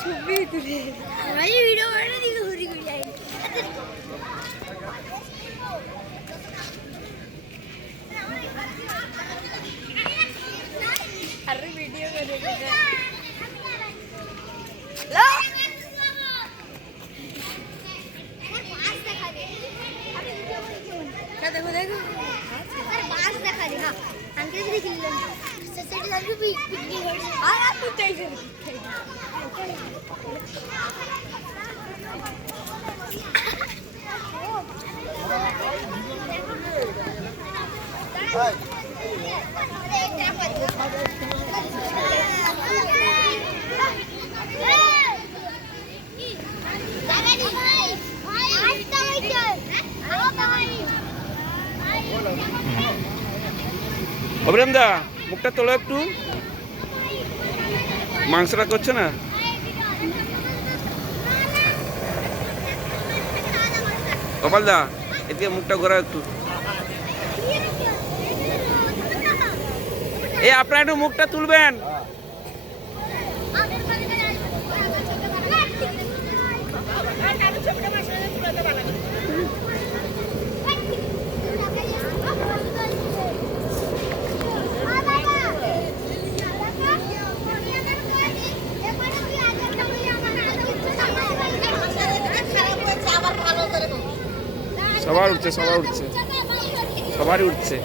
ছবি তুলে ভিডিও করে দিকে ঘুরি ঘুরি যাই अरे वीडियो करे देखो देखो अरे बास देखा दे हां अंकल जी दिख ले सोसाइटी लाइफ भी पिकनिक हो आ यार तू चाहिए हाय অবিরাম দা মুখটা তোলো একটু মাংসটা করছে না কপাল দা এদিকে মুখটা ঘোরাও একটু এই আপনারা একটু মুখটা তুলবেন সবার উঠছে সবারই উঠছে